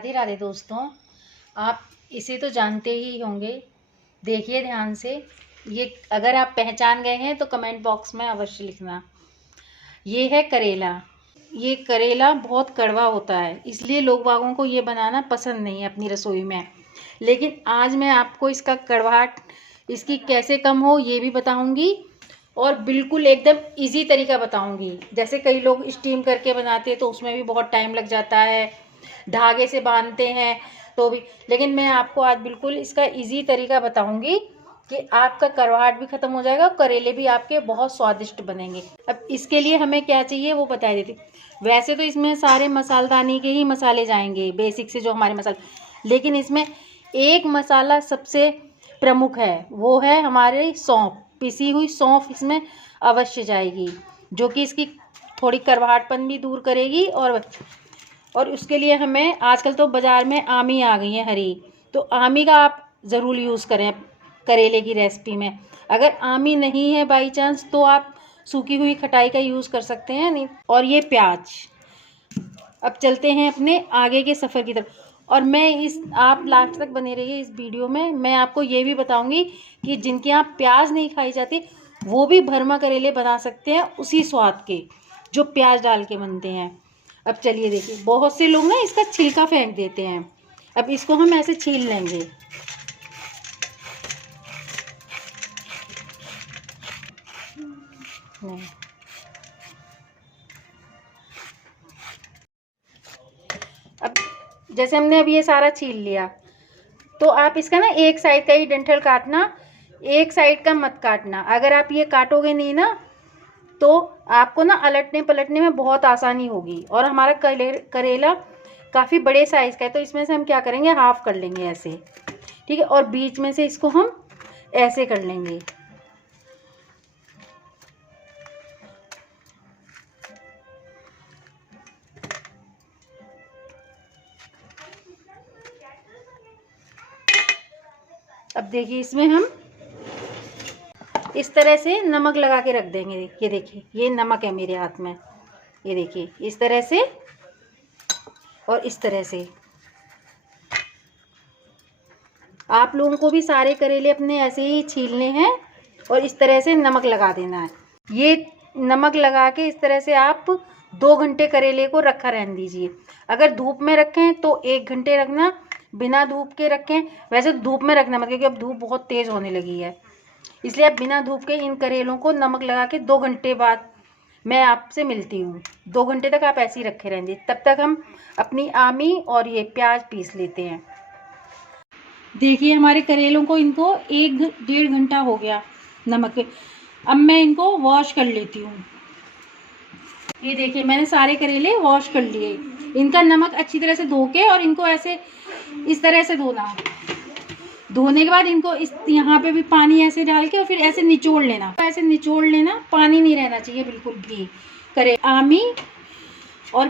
राधे राधे दोस्तों। आप इसे तो जानते ही होंगे, देखिए ध्यान से। ये अगर आप पहचान गए हैं तो कमेंट बॉक्स में अवश्य लिखना। ये है करेला। ये करेला बहुत कड़वा होता है, इसलिए लोग बागों को ये बनाना पसंद नहीं है अपनी रसोई में। लेकिन आज मैं आपको इसका कड़वाहट इसकी कैसे कम हो ये भी बताऊंगी, और बिल्कुल एकदम इजी तरीका बताऊंगी। जैसे कई लोग स्टीम करके बनाते हैं तो उसमें भी बहुत टाइम लग जाता है, धागे से बांधते हैं तो भी। लेकिन मैं आपको आज बिल्कुल इसका इजी तरीका बताऊंगी कि आपका कड़वाहट भी ख़त्म हो जाएगा, करेले भी आपके बहुत स्वादिष्ट बनेंगे। अब इसके लिए हमें क्या चाहिए वो बता देती। वैसे तो इसमें सारे मसालदानी के ही मसाले जाएंगे, बेसिक से जो हमारे मसाले, लेकिन इसमें एक मसाला सबसे प्रमुख है, वो है हमारे सौंफ। पिसी हुई सौंफ इसमें अवश्य जाएगी, जो कि इसकी थोड़ी कड़वाहटपन भी दूर करेगी। और उसके लिए हमें आजकल तो बाज़ार में आमी आ गई है हरी, तो आमी का आप ज़रूर यूज़ करें करेले की रेसिपी में। अगर आमी नहीं है बाई चांस तो आप सूखी हुई खटाई का यूज़ कर सकते हैं। नहीं, और ये प्याज। अब चलते हैं अपने आगे के सफ़र की तरफ। और मैं आप लास्ट तक बने रहिए इस वीडियो में। मैं आपको ये भी बताऊंगी कि जिनके यहाँ प्याज नहीं खाई जाती वो भी भरमा करेले बना सकते हैं उसी स्वाद के जो प्याज डाल के बनते हैं। अब चलिए देखिए, बहुत से लोग ना इसका छिलका फेंक देते हैं। अब इसको हम ऐसे छील लेंगे। नहीं, अब जैसे हमने अब ये सारा छील लिया, तो आप इसका ना एक साइड का ही डंठल काटना, एक साइड का मत काटना। अगर आप ये काटोगे नहीं ना तो आपको ना अलटने पलटने में बहुत आसानी होगी। और हमारा करेला काफ़ी बड़े साइज़ का है, तो इसमें से हम क्या करेंगे, हाफ कर लेंगे ऐसे, ठीक है। और बीच में से इसको हम ऐसे कर लेंगे। अब देखिए, इसमें हम इस तरह से नमक लगा के रख देंगे। ये देखिए, ये नमक है मेरे हाथ में, ये देखिए इस तरह से और इस तरह से। आप लोगों को भी सारे करेले अपने ऐसे ही छीलने हैं और इस तरह से नमक लगा देना है। ये नमक लगा के इस तरह से आप 2 घंटे करेले को रखा रहने दीजिए। अगर धूप में रखें तो 1 घंटे रखना, बिना धूप के रखें। वैसे धूप में रखना मत, क्योंकि अब धूप बहुत तेज़ होने लगी है, इसलिए आप बिना धूप के इन करेलों को नमक लगा के 2 घंटे बाद मैं आपसे मिलती हूँ। 2 घंटे तक आप ऐसे ही रखे रहेंगे। तब तक हम अपनी आमी और ये प्याज पीस लेते हैं। देखिए, हमारे करेलों को इनको 1-1.5 घंटा हो गया नमक पे। अब मैं इनको वॉश कर लेती हूँ। ये देखिए, मैंने सारे करेले वॉश कर लिए। इनका नमक अच्छी तरह से धो के, और इनको ऐसे इस तरह से धोना। धोने के बाद इनको इस यहाँ पे भी पानी ऐसे डाल के और फिर ऐसे निचोड़ लेना। ऐसे निचोड़ लेना, पानी नहीं रहना चाहिए बिल्कुल भी। करे आमी और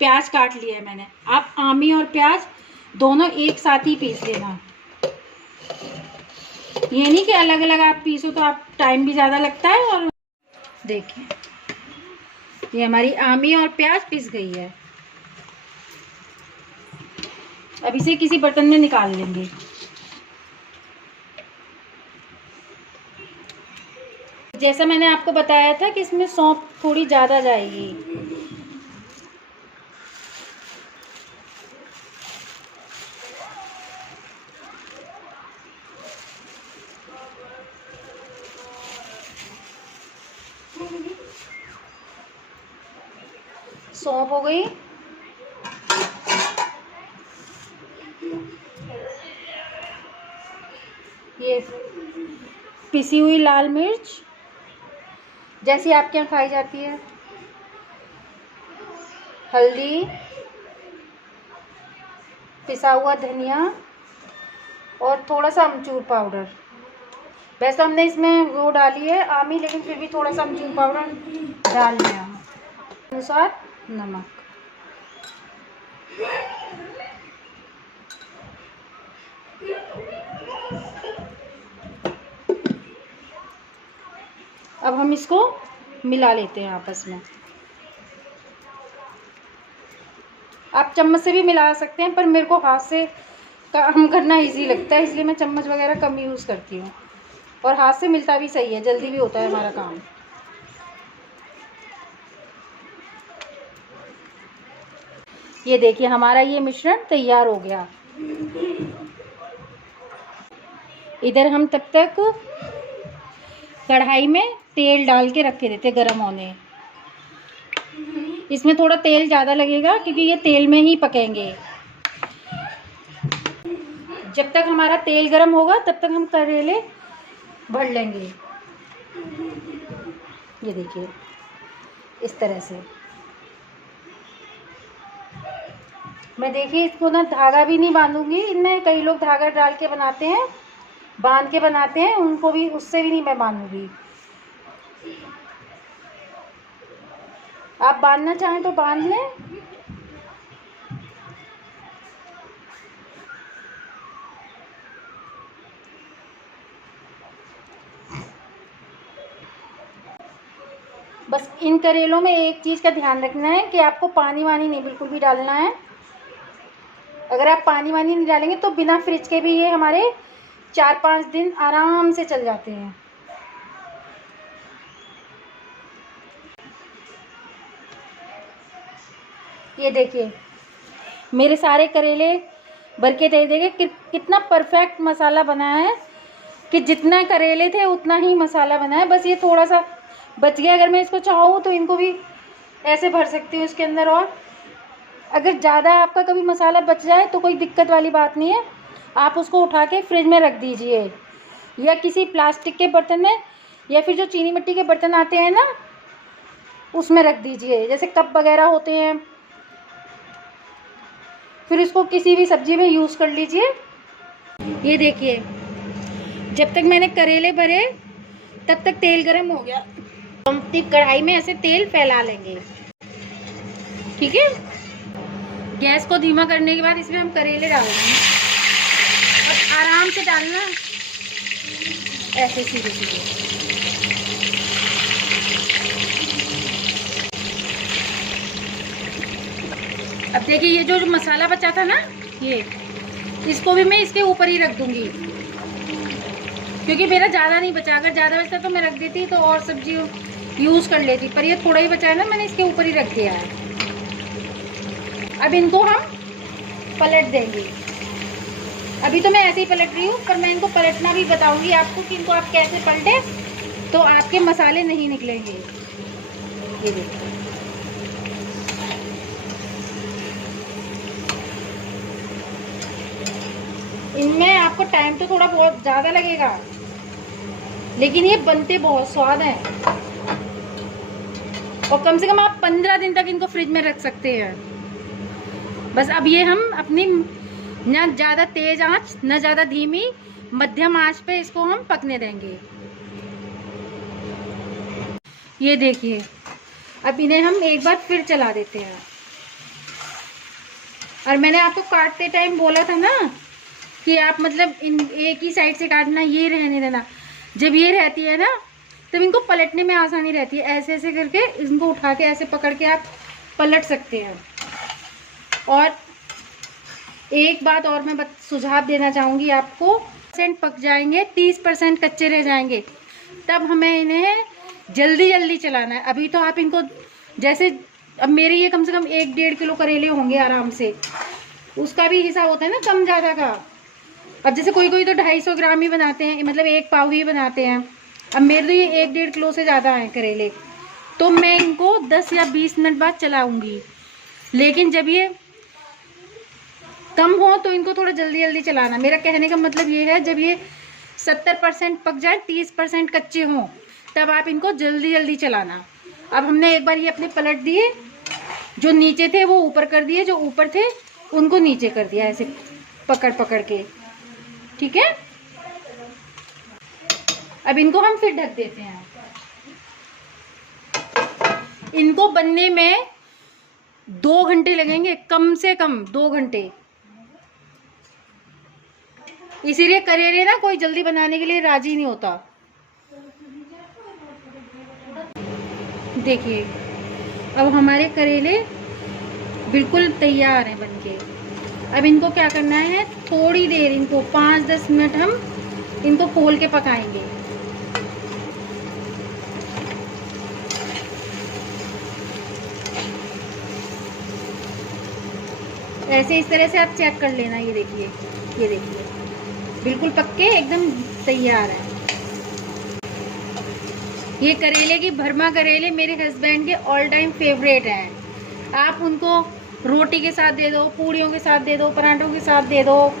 प्याज काट लिया है मैंने। आप आमी और प्याज दोनों एक साथ ही पीस लेना। ये नहीं कि अलग अलग आप पीसो तो आप टाइम भी ज़्यादा लगता है। और देखिए, ये हमारी आमी और प्याज पिस गई है। अब इसे किसी बर्तन में निकाल लेंगे। जैसा मैंने आपको बताया था कि इसमें सौंफ थोड़ी ज़्यादा जाएगी। सौंफ हो गई, ये पिसी हुई लाल मिर्च जैसी आपके यहाँ खाई जाती है, हल्दी, पिसा हुआ धनिया और थोड़ा सा अमचूर पाउडर। वैसे हमने इसमें वो डाली है आमी, लेकिन फिर भी थोड़ा सा अमचूर पाउडर डाल लिया। अनुसार नमक। अब हम इसको मिला लेते हैं आपस में। आप चम्मच से भी मिला सकते हैं, पर मेरे को हाथ से काम करना इजी लगता है, इसलिए मैं चम्मच वगैरह कम यूज़ करती हूँ। और हाथ से मिलता भी सही है, जल्दी भी होता है हमारा काम। ये देखिए हमारा ये मिश्रण तैयार हो गया। इधर हम तब तक कढ़ाई में तेल डाल के रखे देते गरम होने। इसमें थोड़ा तेल ज़्यादा लगेगा क्योंकि ये तेल में ही पकेंगे। जब तक हमारा तेल गरम होगा तब तक हम करेले भर लेंगे। ये देखिए इस तरह से। मैं देखिए इसको ना धागा भी नहीं बांधूंगी। इनमें कई लोग धागा डाल के बनाते हैं, बांध के बनाते हैं, उनको भी उससे भी नहीं मैं बांधूंगी। आप बांधना चाहें तो बांध लें। बस इन करेलों में एक चीज़ का ध्यान रखना है कि आपको पानी वानी नहीं बिल्कुल भी डालना है। अगर आप पानी वानी नहीं डालेंगे तो बिना फ्रिज के भी ये हमारे 4-5 दिन आराम से चल जाते हैं। ये देखिए मेरे सारे करेले भर के दे देंगे कितना परफेक्ट मसाला बना है कि जितना करेले थे उतना ही मसाला बना है। बस ये थोड़ा सा बच गया। अगर मैं इसको चाहूँ तो इनको भी ऐसे भर सकती हूँ इसके अंदर। और अगर ज़्यादा आपका कभी मसाला बच जाए तो कोई दिक्कत वाली बात नहीं है, आप उसको उठा के फ्रिज में रख दीजिए या किसी प्लास्टिक के बर्तन में, या फिर जो चीनी मिट्टी के बर्तन आते हैं ना उसमें रख दीजिए, जैसे कप वगैरह होते हैं। फिर इसको किसी भी सब्जी में यूज़ कर लीजिए। ये देखिए जब तक मैंने करेले भरे तब तक तेल गरम हो गया। हम कढ़ाई में ऐसे तेल फैला लेंगे, ठीक है। गैस को धीमा करने के बाद इसमें हम करेले डाल देंगे। अब आराम से डालना, ऐसे सीधे सीधे। अब देखिए ये जो मसाला बचा था ना, ये इसको भी मैं इसके ऊपर ही रख दूंगी क्योंकि मेरा ज़्यादा नहीं बचा। अगर ज़्यादा बचता तो मैं रख देती तो और सब्जी यूज़ कर लेती, पर ये थोड़ा ही बचा है ना, मैंने इसके ऊपर ही रख दिया है। अब इनको हम पलट देंगे। अभी तो मैं ऐसे ही पलट रही हूँ, पर मैं इनको पलटना भी बताऊंगी आपको कि इनको आप कैसे पलटे तो आपके मसाले नहीं निकलेंगे। ये देखिए इनमें आपको टाइम तो थोड़ा बहुत ज़्यादा लगेगा, लेकिन ये बनते बहुत स्वाद हैं। और कम से कम आप 15 दिन तक इनको फ्रिज में रख सकते हैं। बस अब ये हम अपनी ना ज़्यादा तेज आंच ना ज़्यादा धीमी, मध्यम आंच पे इसको हम पकने देंगे। ये देखिए अब इन्हें हम एक बार फिर चला देते हैं। और मैंने आपको काटते टाइम बोला था ना कि आप मतलब इन एक ही साइड से काटना, ये रहने देना। जब ये रहती है ना तब इनको पलटने में आसानी रहती है। ऐसे ऐसे करके इनको उठा के ऐसे पकड़ के आप पलट सकते हैं। और एक बात और मैं सुझाव देना चाहूँगी आपको, 30% पक जाएंगे, 30% कच्चे रह जाएंगे, तब हमें इन्हें जल्दी जल्दी चलाना है। अभी तो आप इनको जैसे, अब मेरे ये कम से कम 1-1.5 किलो करेले होंगे आराम से, उसका भी हिसाब होता है ना कम ज़्यादा का। अब जैसे कोई कोई तो 250 ग्राम ही बनाते हैं, मतलब 1 पाव ही बनाते हैं। अब मेरे तो ये 1-1.5 किलो से ज़्यादा हैं करेले, तो मैं इनको 10 या 20 मिनट बाद चलाऊँगी। लेकिन जब ये कम हो तो इनको थोड़ा जल्दी जल्दी चलाना। मेरा कहने का मतलब ये है, जब ये 70% पक जाए, 30% कच्चे हों, तब आप इनको जल्दी जल्दी चलाना। अब हमने एक बार ये अपने पलट दिए, जो नीचे थे वो ऊपर कर दिए, जो ऊपर थे उनको नीचे कर दिया, ऐसे पकड़ पकड़ के, ठीक है। अब इनको हम फिर ढक देते हैं। इनको बनने में 2 घंटे लगेंगे, कम से कम 2 घंटे। इसीलिए करेले ना कोई जल्दी बनाने के लिए राजी नहीं होता। देखिए अब हमारे करेले बिल्कुल तैयार है बनके। अब इनको क्या करना है, थोड़ी देर इनको 5-10 मिनट हम इनको खोल के पकाएंगे। ऐसे इस तरह से आप चेक कर लेना। ये देखिए, ये देखिए, बिल्कुल पक्के एकदम तैयार है। ये करेले की भरमा करेले मेरे हस्बैंड के ऑल टाइम फेवरेट हैं। आप उनको रोटी के साथ दे दो, पूड़ियों के साथ दे दो, पराठों के साथ दे दो,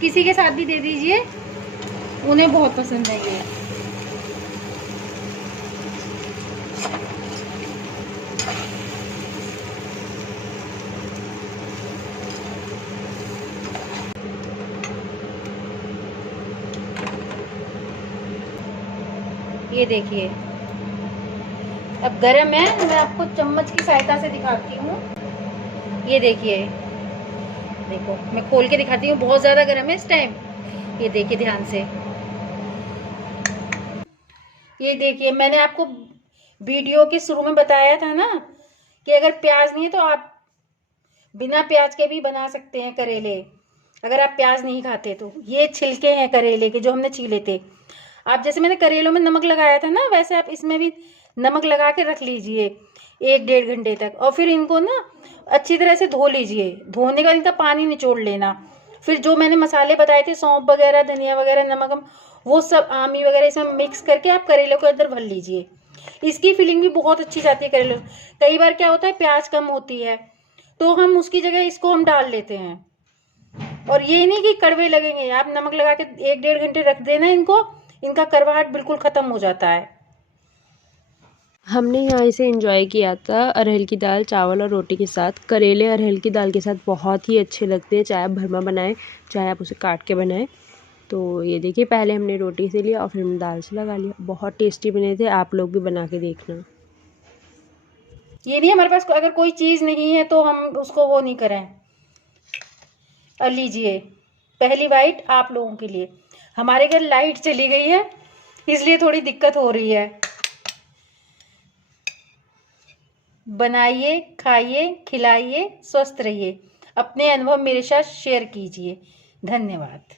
किसी के साथ भी दे दीजिए, उन्हें बहुत पसंद है ये देखिए अब गरम है। मैं आपको चम्मच की सहायता से दिखाती हूँ। ये देखिए, देखो मैं खोल के दिखाती हूँ। बहुत ज़्यादा गरम है इस टाइम। ये देखिए ध्यान से। ये देखिए, मैंने आपको वीडियो के शुरू में बताया था ना कि अगर प्याज नहीं है तो आप बिना प्याज के भी बना सकते हैं करेले, अगर आप प्याज नहीं खाते तो। ये छिलके हैं करेले के जो हमने छीले थे। आप जैसे मैंने करेलों में नमक लगाया था ना, वैसे आप इसमें भी नमक लगा के रख लीजिए 1-1.5 घंटे तक। और फिर इनको ना अच्छी तरह से धो लीजिए। धोने का इनका पानी निचोड़ लेना। फिर जो मैंने मसाले बताए थे, सौंफ वगैरह, धनिया वगैरह, नमक, वो सब आमी वगैरह इसमें मिक्स करके आप करेलों के अंदर भर लीजिए। इसकी फीलिंग भी बहुत अच्छी जाती है करेलों। कई बार क्या होता है, प्याज कम होती है तो हम उसकी जगह इसको हम डाल लेते हैं। और ये नहीं कि कड़वे लगेंगे, आप नमक लगा के 1-1.5 घंटे रख देना इनको, इनका कड़वाहट बिल्कुल ख़त्म हो जाता है। हमने यहाँ इसे एंजॉय किया था अरहर की दाल, चावल और रोटी के साथ। करेले अरहर की दाल के साथ बहुत ही अच्छे लगते हैं, चाहे आप भरमा बनाएं चाहे आप उसे काट के बनाएं। तो ये देखिए, पहले हमने रोटी से लिया और फिर हमने दाल से लगा लिया। बहुत टेस्टी बने थे, आप लोग भी बना के देखना। ये नहीं हमारे पास अगर कोई चीज़ नहीं है तो हम उसको वो नहीं करें। और लीजिए, पहली बाइट आप लोगों के लिए। हमारे घर लाइट चली गई है इसलिए थोड़ी दिक्कत हो रही है। बनाइए, खाइए, खिलाइए, स्वस्थ रहिए। अपने अनुभव मेरे साथ शेयर कीजिए। धन्यवाद।